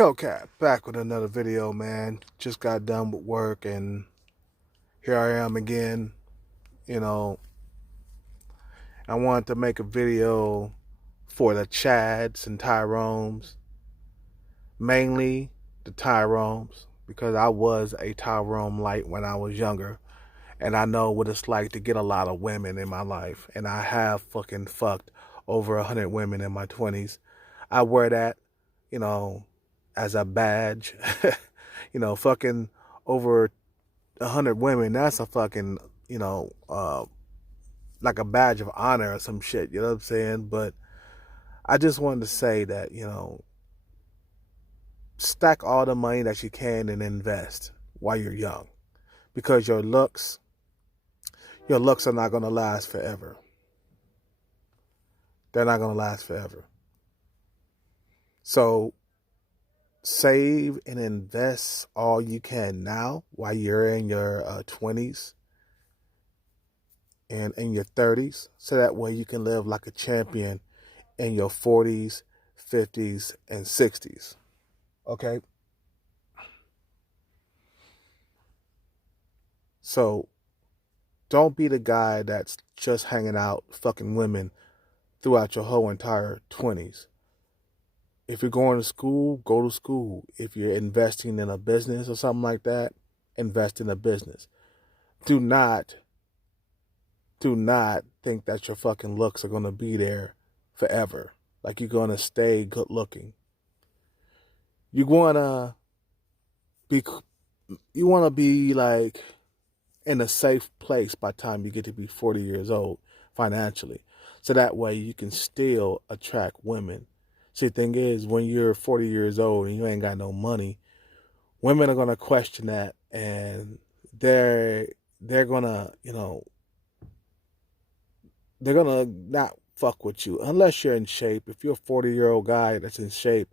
Cat back with another video, man. Just got done with work and here I am again. You know, I wanted to make a video for the Chads and Tyrones, mainly the Tyrones, because I was a Tyrone light when I was younger, and I know what it's like to get a lot of women in my life, and I have fucking fucked over 100 women in my 20s. I wear that, you know, as a badge. Fucking over 100 women, that's a fucking, like a badge of honor or some shit, you know what I'm saying? But I just wanted to say that, stack all the money that you can and invest while you're young. Because your looks are not going to last forever. They're not going to last forever. So save and invest all you can now while you're in your 20s and in your 30s, so that way you can live like a champion in your 40s, 50s, and 60s. Okay? So don't be the guy that's just hanging out fucking women throughout your whole entire 20s. If you're going to school, go to school. If you're investing in a business or something like that, invest in a business. Do not think that your fucking looks are going to be there forever. Like you're going to stay good looking. You want to be like in a safe place by the time you get to be 40 years old financially. So that way you can still attract women. See, the thing is, when you're 40 years old and you ain't got no money, women are going to question that, and they're going to, they're going to not fuck with you unless you're in shape. If you're a 40-year-old guy that's in shape,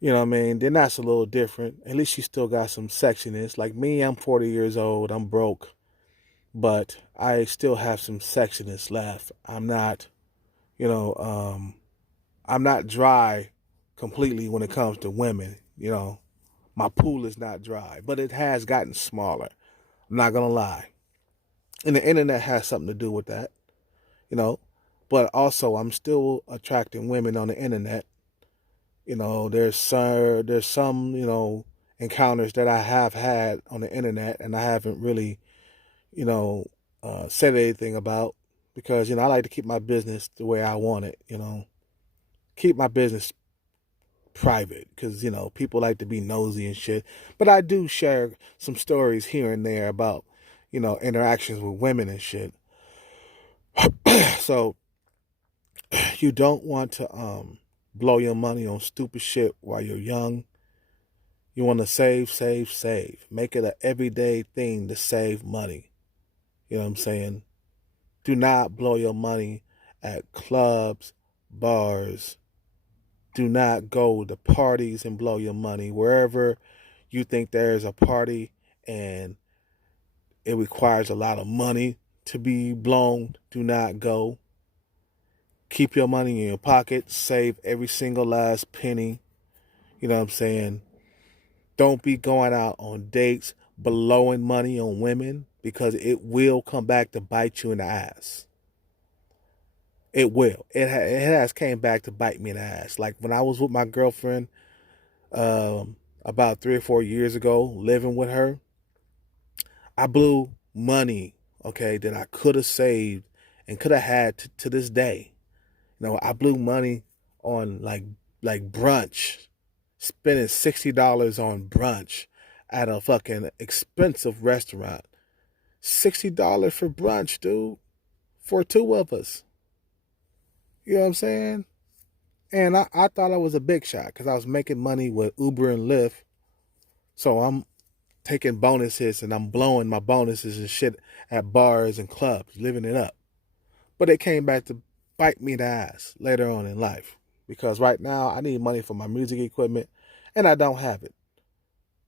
you know what I mean, then that's a little different. At least you still got some sexiness. Like me, I'm 40 years old. I'm broke. But I still have some sexiness left. I'm not, I'm not dry completely when it comes to women. My pool is not dry. But it has gotten smaller. I'm not going to lie. And the internet has something to do with that, But also, I'm still attracting women on the internet. There's some encounters that I have had on the internet, and I haven't really, said anything about, because, I like to keep my business the way I want it, keep my business private, because, people like to be nosy and shit. But I do share some stories here and there about, interactions with women and shit. So you don't want to, blow your money on stupid shit while you're young. You want to save, save, save. Make it an everyday thing to save money. You know what I'm saying? Do not blow your money at clubs, bars. Do not go to parties and blow your money. Wherever you think there's a party and it requires a lot of money to be blown, do not go. Keep your money in your pocket. Save every single last penny. You know what I'm saying? Don't be going out on dates, blowing money on women, because it will come back to bite you in the ass. It will. It has came back to bite me in the ass. Like when I was with my girlfriend about 3 or 4 years ago, living with her, I blew money, okay, that I could have saved and could have had to this day. I blew money on like brunch, spending $60 on brunch at a fucking expensive restaurant. $60 for brunch, dude, for two of us. You know what I'm saying? And I thought I was a big shot because I was making money with Uber and Lyft. So I'm taking bonuses and I'm blowing my bonuses and shit at bars and clubs, living it up. But it came back to bite me in the ass later on in life, because right now I need money for my music equipment and I don't have it.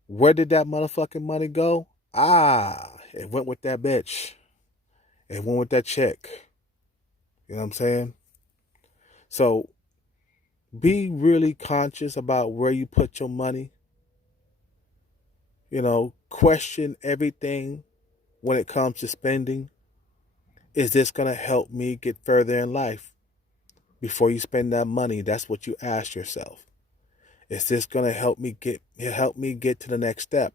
Where did that motherfucking money go? It went with that bitch. It went with that chick. You know what I'm saying? So Be really conscious about where you put your money. Question everything when it comes to spending. Is this going to help me get further in life? Before you spend that money, that's what you ask yourself. Is this going to help me get to the next step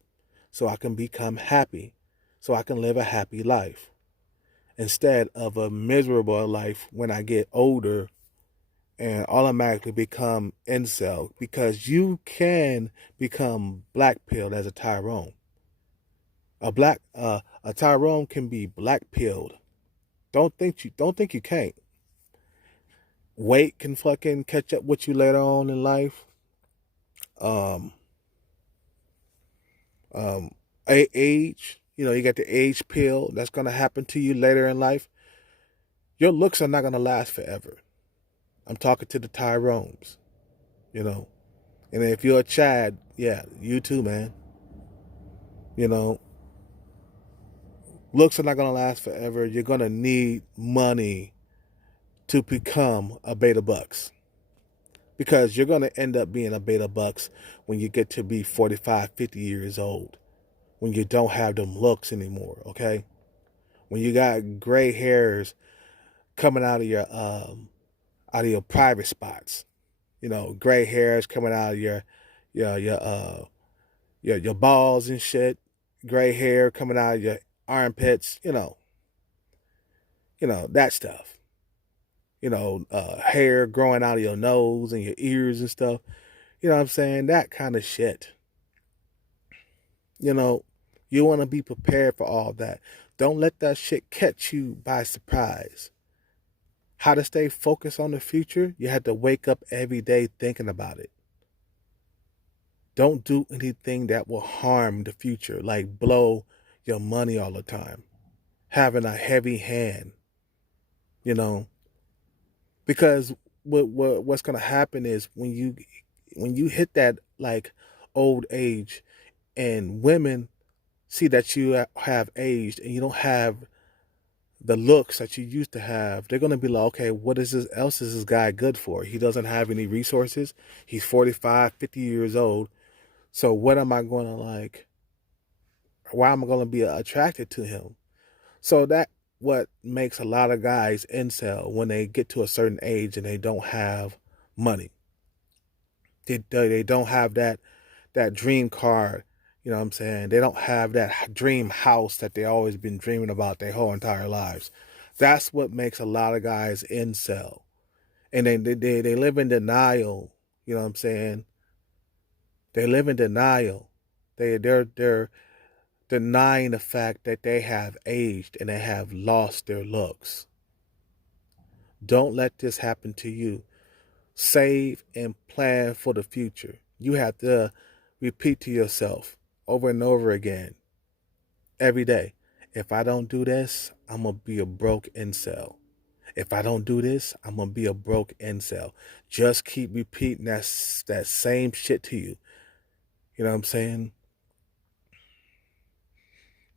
so I can become happy, so I can live a happy life instead of a miserable life when I get older and automatically become incel, because you can become black pilled as a Tyrone. A Tyrone can be black pilled. Don't think you can't. Weight can fucking catch up with you later on in life. Um, um, age, you got the age pill that's gonna happen to you later in life. Your looks are not gonna last forever. I'm talking to the Tyrones, you know. And if you're a Chad, yeah, you too, man. You know, looks are not gonna last forever. You're gonna need money to become a Betta Bucks, because you're gonna end up being a Betta Bucks when you get to be 45, 50 years old, when you don't have them looks anymore. Okay, when you got gray hairs coming out of your private spots, gray hairs coming out of your balls and shit, gray hair coming out of your armpits, that stuff. Hair growing out of your nose and your ears and stuff. You know what I'm saying? That kind of shit. You know, you want to be prepared for all that. Don't let that shit catch you by surprise. How to stay focused on the future? You have to wake up every day thinking about it. Don't do anything that will harm the future, like blow your money all the time, having a heavy hand, you know, because what's gonna happen is when you hit that like old age, and women see that you have aged and you don't have the looks that you used to have, they're gonna be like, okay, what is this else is this guy good for? He doesn't have any resources. He's 45, 50 years old. So what am I gonna like? Why am I gonna be attracted to him? So that what makes a lot of guys incel when they get to a certain age and they don't have money. They don't have that dream car. You know what I'm saying? They don't have that dream house that they always been dreaming about their whole entire lives. That's what makes a lot of guys incel, and they live in denial. You know what I'm saying? They live in denial. They're denying the fact that they have aged and they have lost their looks. Don't let this happen to you. Save and plan for the future. You have to repeat to yourself over and over again every day. If I don't do this, I'm going to be a broke incel. If I don't do this, I'm going to be a broke incel. Just keep repeating that same shit to you. You know what I'm saying?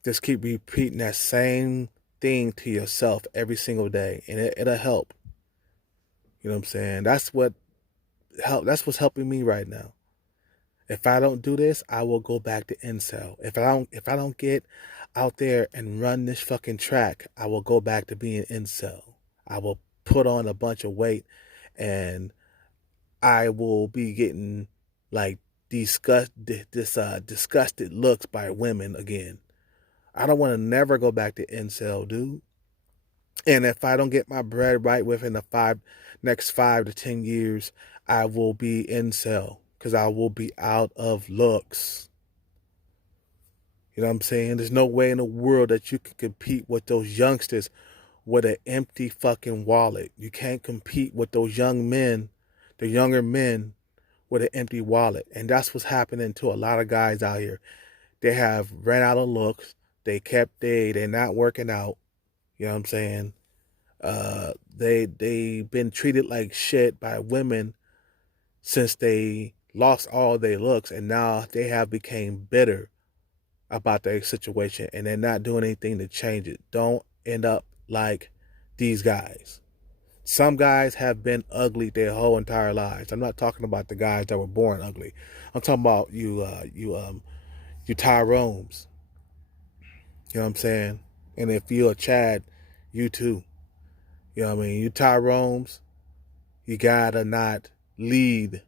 Just keep repeating that same thing to yourself every single day, and it'll help. You know what I'm saying? That's what's helping me right now. If I don't do this, I will go back to incel. If I don't get out there and run this fucking track, I will go back to being incel. I will put on a bunch of weight, and I will be getting like disgusted looks by women again. I don't want to never go back to incel, dude. And if I don't get my bread right within the next 5 to 10 years, I will be incel, because I will be out of looks. You know what I'm saying? There's no way in the world that you can compete with those youngsters with an empty fucking wallet. You can't compete with those young men, the younger men, with an empty wallet. And that's what's happening to a lot of guys out here. They have ran out of looks. They're not working out. You know what I'm saying? They've been treated like shit by women since they lost all their looks, and now they have become bitter about their situation, and they're not doing anything to change it. Don't end up like these guys. Some guys have been ugly their whole entire lives. I'm not talking about the guys that were born ugly. I'm talking about you Tyrones. You know what I'm saying? And if you're a Chad, you too. You know what I mean? You Tyrones, you gotta not lead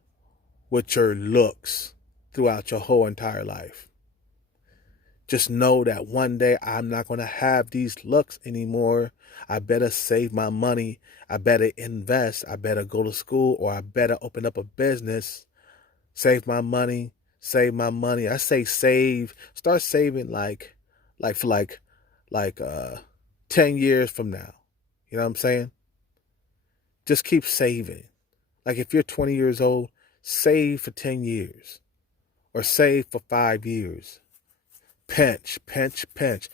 with your looks throughout your whole entire life. Just know that one day I'm not going to have these looks anymore. I better save my money. I better invest. I better go to school, or I better open up a business. Save my money. Save my money. I say save. Start saving for 10 years from now. You know what I'm saying? Just keep saving. Like if you're 20 years old, save for 10 years or save for 5 years. Pinch, pinch, pinch.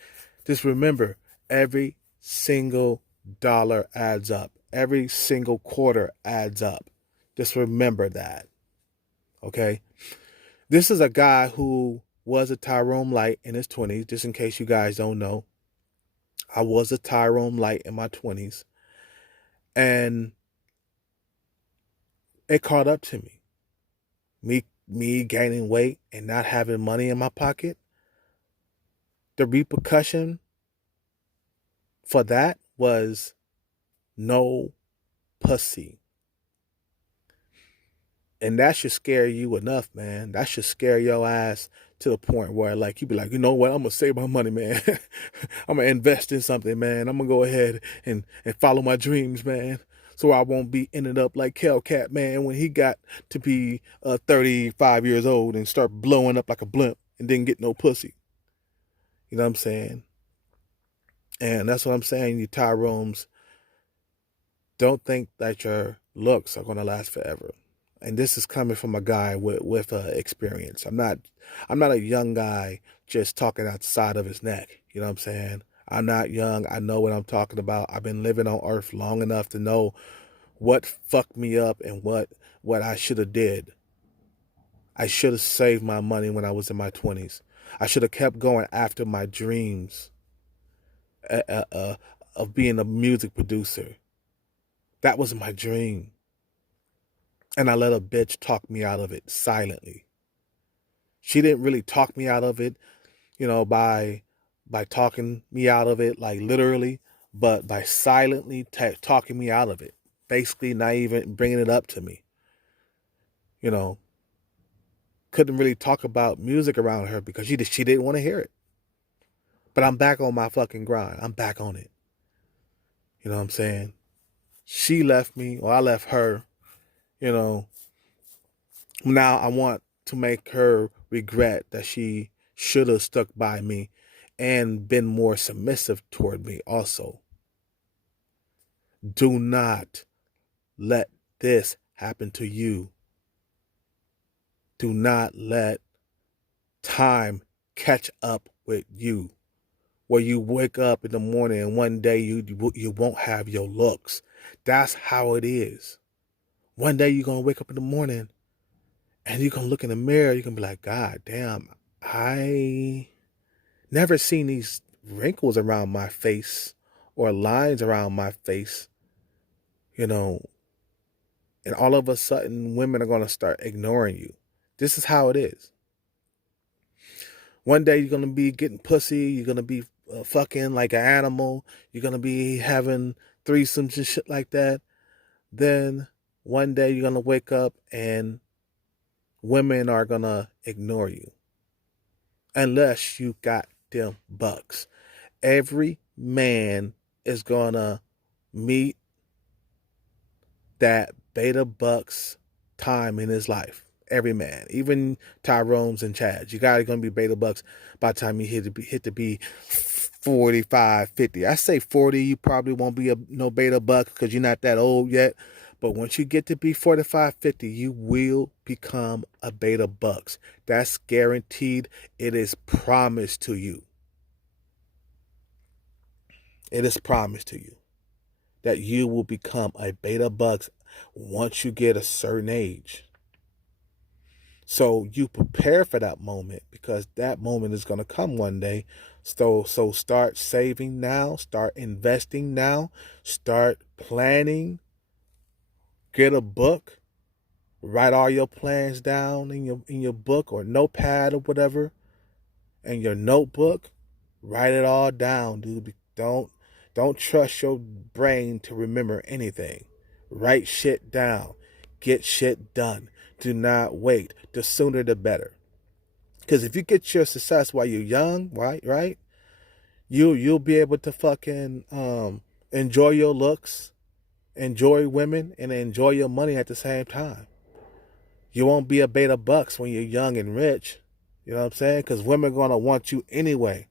Just remember, every single dollar adds up. Every single quarter adds up. Just remember that. Okay? This is a guy who was a Tyrone Light in his 20s, just in case you guys don't know. I was a Tyrone Light in my 20s. And it caught up to me. Me gaining weight and not having money in my pocket. The repercussion for that was no pussy. And that should scare you enough, man. That should scare your ass to the point where, like, you be like, you know what? I'm going to save my money, man. I'm going to invest in something, man. I'm going to go ahead and follow my dreams, man. So I won't be ending up like Hellcat, man, when he got to be 35 years old and start blowing up like a blimp and didn't get no pussy. You know what I'm saying? And that's what I'm saying, you Tyrones. Don't think that your looks are going to last forever. And this is coming from a guy with experience. I'm not a young guy just talking outside of his neck. You know what I'm saying? I'm not young. I know what I'm talking about. I've been living on earth long enough to know what fucked me up and what I should have did. I should have saved my money when I was in my 20s. I should have kept going after my dreams of being a music producer. That was my dream. And I let a bitch talk me out of it silently. She didn't really talk me out of it, by talking me out of it, like literally, but by silently talking me out of it. Basically not even bringing it up to me. Couldn't really talk about music around her because she didn't want to hear it. But I'm back on my fucking grind. I'm back on it. You know what I'm saying? She left me, or I left her. Now I want to make her regret that she should have stuck by me and been more submissive toward me also. Do not let this happen to you. Do not let time catch up with you, where you wake up in the morning and one day you won't have your looks. That's how it is. One day you're going to wake up in the morning and you're going to look in the mirror. You're going to be like, God damn, I never seen these wrinkles around my face or lines around my face, and all of a sudden women are going to start ignoring you. This is how it is. One day you're going to be getting pussy. You're going to be fucking like an animal. You're going to be having threesomes and shit like that. Then one day you're going to wake up and women are going to ignore you. Unless you got them bucks. Every man is going to meet that Betta Buck's time in his life. Every man, even Tyrones and Chads. You got going to be Betta Bucks by the time you hit to be 45, 50. I say 40, you probably won't be no Betta Buck because you're not that old yet. But once you get to be 45, 50, you will become a Betta Bucks. That's guaranteed. It is promised to you. It is promised to you that you will become a Betta Bucks once you get a certain age. So you prepare for that moment, because that moment is going to come one day. So start saving now, start investing now, start planning Get a book, write all your plans down in your book or notepad or whatever, and your notebook. Write it all down, dude. Don't trust your brain to remember anything. Write shit down. Get shit done. Do not wait. The sooner the better. Because if you get your success while you're young, right, you'll be able to fucking enjoy your looks, enjoy women, and enjoy your money at the same time. You won't be a beta bucks when you're young and rich. You know what I'm saying? Because women are gonna want you anyway.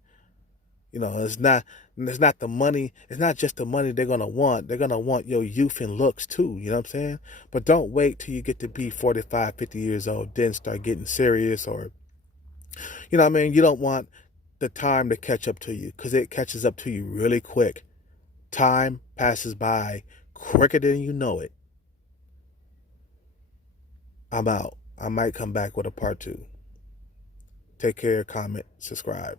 You know, it's not the money. It's not just the money they're gonna want. They're gonna want your youth and looks too. You know what I'm saying? But don't wait till you get to be 45, 50 years old, then start getting serious, or you know what I mean. You don't want the time to catch up to you, because it catches up to you really quick. Time passes by quicker than you know it. I'm out. I might come back with a part 2. Take care, comment, subscribe.